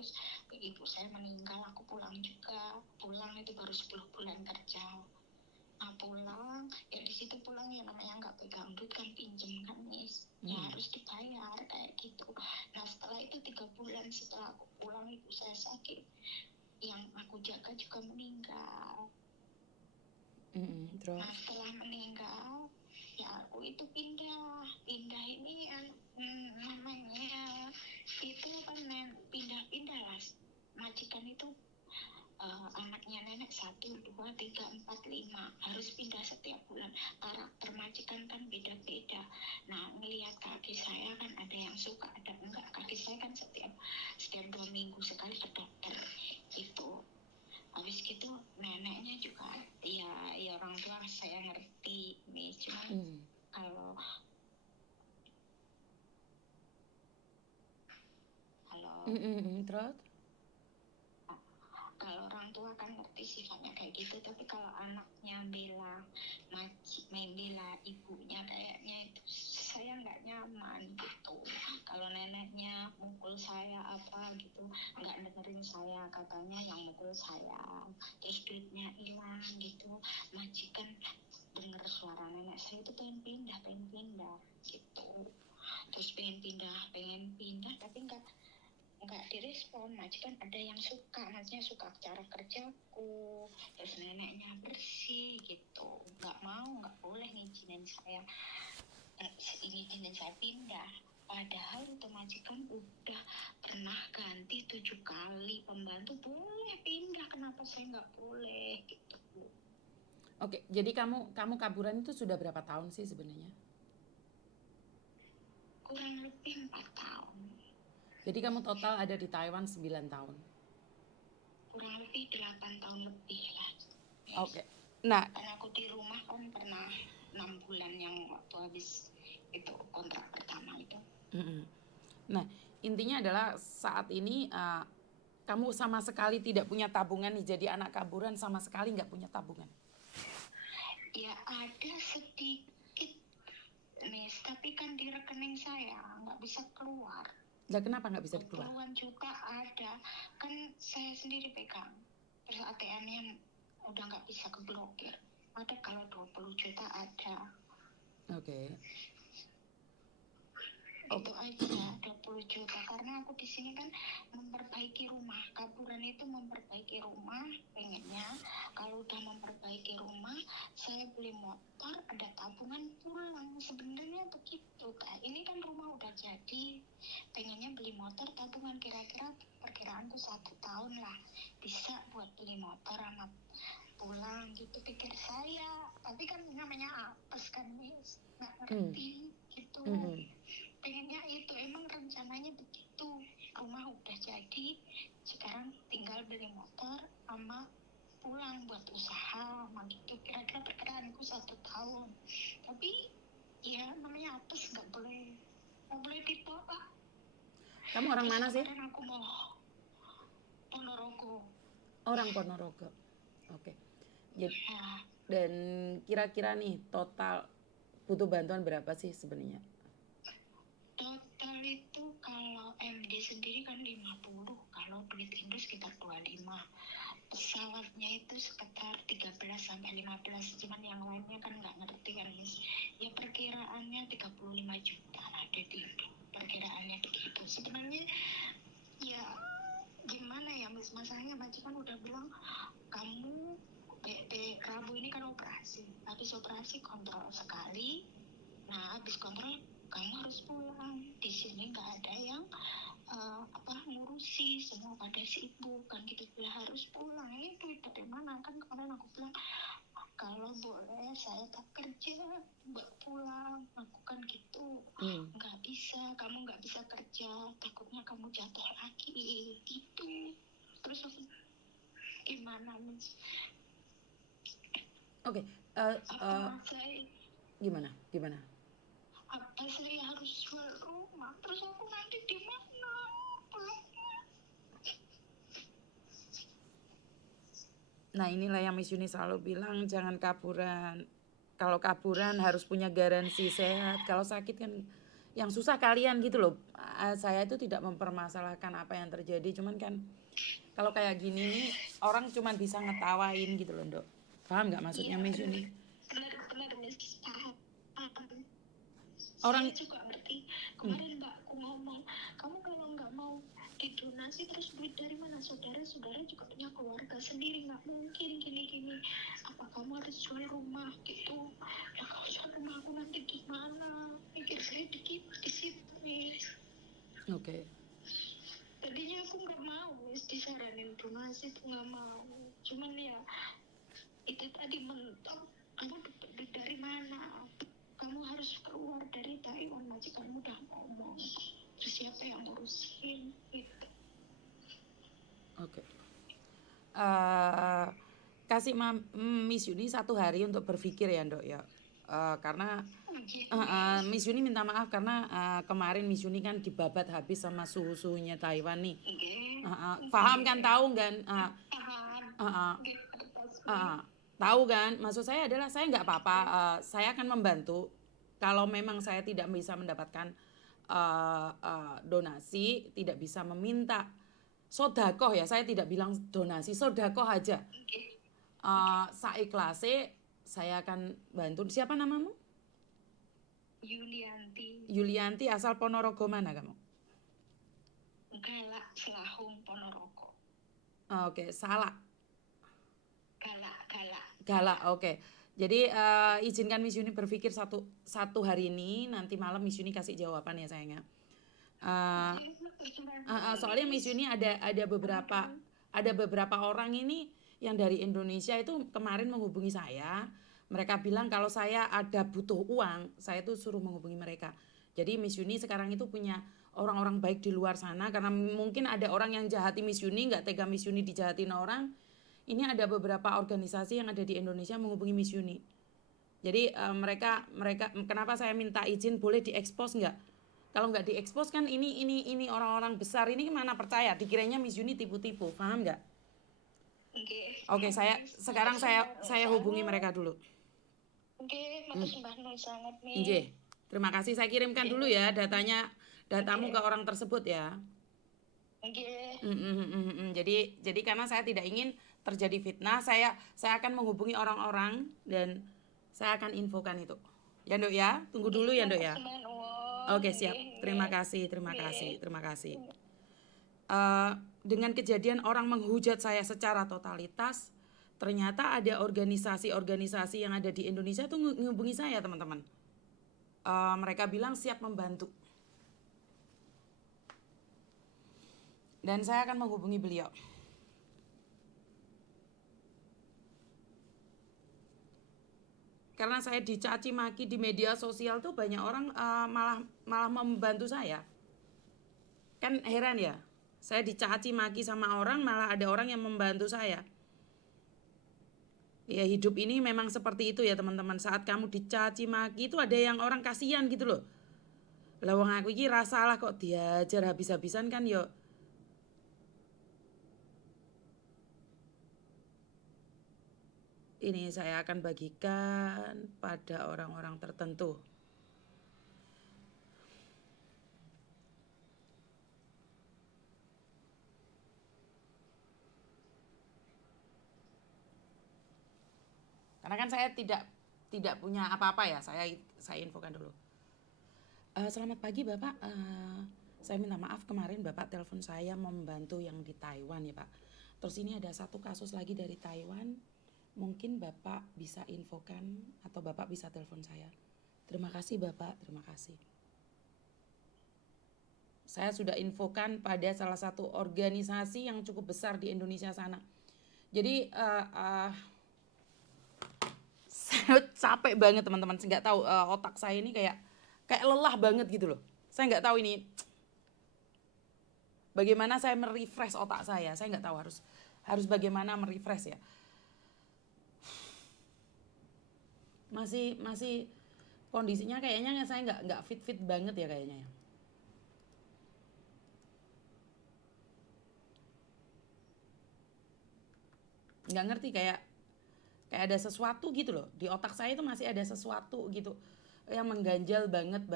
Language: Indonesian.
terus ibu saya meninggal, aku pulang juga. Pulang itu baru 10 bulan kerja. Nah pulang, ya di situ pulang ya namanya nggak pegang duit kan, pinjem kan Miss, ya harus dibayar kayak gitu. Nah setelah itu 3 bulan setelah aku pulang ibu saya sakit, yang aku jaga juga meninggal. Terus? Nah setelah meninggal, ya aku itu pindah ini yang namanya itu kan pindah-pindah lah. Majikan itu anaknya nenek 1, 2, 3, 4, 5 harus pindah setiap bulan. Karakter majikan kan beda-beda. Nah ngelihat kaki saya kan ada yang suka ada enggak. Kaki saya kan setiap 2 minggu sekali ke dokter itu. Habis gitu neneknya juga ya orang tua saya ngerti nih, cuma kalau Terus? kalau orang tua kan ngerti sifatnya kayak gitu, tapi kalau anaknya bilang bela ibunya kayaknya itu saya nggak nyaman gitu. Kalau neneknya mukul saya apa gitu nggak dengerin saya, katanya yang mukul saya, terus duitnya hilang gitu. Majikan denger suara nenek saya itu pengen pindah gitu, terus pengen pindah tapi nggak direspon. Majikan ada yang suka, maksudnya suka cara kerjaku, terus neneknya bersih gitu, nggak boleh ngizinin saya pindah. Padahal itu majikan udah pernah ganti 7 kali pembantu, boleh pindah, kenapa saya nggak boleh gitu. Oke, jadi kamu kaburan itu sudah berapa tahun sih sebenarnya? Kurang lebih 4 tahun. Jadi kamu total ada di Taiwan 9 tahun. Kurang lebih 8 tahun lebih lah. Oke. Nah, karena aku di rumah kan pernah 6 bulan yang waktu habis itu kontrak pertama itu. Nah, intinya adalah saat ini kamu sama sekali tidak punya tabungan nih, jadi anak kaburan sama sekali nggak punya tabungan. Ya ada sedikit Miss, tapi kan di rekening saya nggak bisa keluar. Lah kenapa nggak bisa keluar? 20-an juta ada, kan saya sendiri pegang. Terus ATM-nya udah nggak bisa keblokir. Ada kalau 20 juta ada. Oke. Itu aja 20 juta, karena aku di sini kan memperbaiki rumah. Kaburan itu memperbaiki rumah, pengennya kalau udah memperbaiki rumah saya beli motor, ada tabungan pulang. Sebenarnya begitu Kak. Ini kan rumah udah jadi, pengennya beli motor tabungan, kira-kira perkiraanku 1 tahun lah bisa buat beli motor sama pulang gitu pikir saya. Tapi kan namanya apes kan Miss, nggak ngerti gitu. Pengennya itu, emang rencananya begitu, rumah udah jadi, sekarang tinggal beli motor sama pulang buat usaha sama gitu. Kira-kira perkiraanku 1 tahun, tapi ya namanya apes, nggak boleh ditolak. Kamu orang Terus mana sih? kemarin aku mau Ponorogo. Orang Ponorogo. Oke. Jadi, Ya, dan kira-kira nih total butuh bantuan berapa sih sebenarnya? total itu kalau MD sendiri kan 50, kalau duit Indo sekitar 25. Pesawatnya itu sekitar 13 sampai 15, cuman yang lainnya kan nggak ngerti kan Miss. Ya perkiraannya 35 juta ada di Indo, perkiraannya begitu. Sebenarnya ya gimana ya Miss, masalahnya majikan udah bilang kamu Rabu ini kan operasi, habis operasi kontrol sekali. Nah habis kontrol kamu harus pulang, di sini nggak ada yang ngurusi, semua pada sibuk kan gitu, harus pulang. Ini duit dari mana? Kan kemarin aku bilang kalau boleh saya tak kerja mbak pulang, aku kan gitu. Nggak bisa, kamu nggak bisa kerja, takutnya kamu jatuh lagi gitu. Terus aku gimana Miss? Oke. Gimana? Apa saya harus jual rumah? Terus aku nanti di mana? Nah inilah yang Miss Yuni selalu bilang, jangan kaburan. Kalau kaburan harus punya garansi sehat. Kalau sakit kan yang susah kalian gitu loh. saya itu tidak mempermasalahkan apa yang terjadi, cuman kan kalau kayak gini nih orang cuman bisa ngetawain gitu loh, Dok. Paham nggak maksudnya Iya, Miss Yuni? benar Miss, paham. Orang Saya juga ngerti. Kemarin mbakku ngomong, kamu kalau nggak mau didonasi terus duit dari mana? Saudara-saudara juga punya keluarga sendiri, nggak mungkin gini-gini. Apa kamu harus jual rumah gitu? Ya kalau jual rumah aku nanti gimana? Pikir saya di situ nih. Oke. Tadinya aku nggak mau disaranin donasi, tuh nggak mau. Cuman ya itu tadi mentok, kamu dapat duit dari mana? Kamu harus keluar dari Taiwan, majikanmu udah ngomong. Terus siapa yang ngurusin itu? Oke. Kasih Miss Yuni 1 hari untuk berpikir ya, Dok ya. Karena Miss Yuni minta maaf karena kemarin Miss Yuni kan dibabat habis sama suhu-suhunya Taiwan nih. Paham kan, tahu kan? Tahu kan? Maksud saya adalah saya nggak apa-apa, saya akan membantu. Kalau memang saya tidak bisa mendapatkan donasi, tidak bisa meminta sodakoh ya, saya tidak bilang donasi, sodakoh aja. Saiklase saya akan bantu. Siapa namamu? Yulianti. Yulianti, asal Ponorogo mana kamu? Galak, Selahung, Ponorogo. Oke, salah. Galak. Oke. Jadi izinkan Miss Yuni berpikir satu hari ini, nanti malam Miss Yuni kasih jawaban ya sayangnya. Soalnya Miss Yuni ada beberapa orang ini yang dari Indonesia itu kemarin menghubungi saya. Mereka bilang kalau saya ada butuh uang, saya tuh suruh menghubungi mereka. Jadi Miss Yuni sekarang itu punya orang-orang baik di luar sana, karena mungkin ada orang yang jahati Miss Yuni, nggak tega Miss Yuni dijahatin orang. Ini ada beberapa organisasi yang ada di Indonesia menghubungi Miss Yuni. Jadi mereka kenapa saya minta izin, boleh diekspos nggak? Kalau nggak diekspos kan ini orang-orang besar ini mana percaya, dikiranya Miss Yuni tipu-tipu, paham nggak? Oke, sekarang saya hubungi mereka dulu. Oke, makasih Mbak Nur sangat nih. Nggih. Terima kasih, saya kirimkan dulu ya datamu ke orang tersebut ya. Jadi karena saya tidak ingin terjadi fitnah, saya akan menghubungi orang-orang dan saya akan infokan itu. Ya, Dok ya. Tunggu dulu ya, Dok ya. Oke, siap. Terima kasih. Dengan kejadian orang menghujat saya secara totalitas, ternyata ada organisasi-organisasi yang ada di Indonesia tuh menghubungi saya, teman-teman. Mereka bilang siap membantu. Dan saya akan menghubungi beliau. Karena saya dicaci maki di media sosial tuh banyak orang malah membantu saya. Kan heran ya. Saya dicaci maki sama orang, malah ada orang yang membantu saya. Ya hidup ini memang seperti itu ya teman-teman. Saat kamu dicaci maki itu ada yang orang kasihan gitu loh. Lah wong aku iki ra salah kok diajar habis-habisan kan yo. Ini saya akan bagikan pada orang-orang tertentu. Karena kan saya tidak punya apa-apa ya, saya infokan dulu. Selamat pagi Bapak, saya minta maaf kemarin Bapak telepon saya membantu yang di Taiwan ya Pak. Terus ini ada satu kasus lagi dari Taiwan, mungkin Bapak bisa infokan atau Bapak bisa telepon saya. Terima kasih Bapak, terima kasih. Saya sudah infokan pada salah satu organisasi yang cukup besar di Indonesia sana. Jadi saya capek banget teman-teman, saya nggak tahu otak saya ini kayak lelah banget gitu loh. Saya nggak tahu ini bagaimana saya merefresh otak saya nggak tahu harus bagaimana merefresh ya. Masih kondisinya kayaknya saya nggak fit banget ya kayaknya ya. Nggak ngerti, kayak ada sesuatu gitu loh di otak saya, itu masih ada sesuatu gitu yang mengganjal banget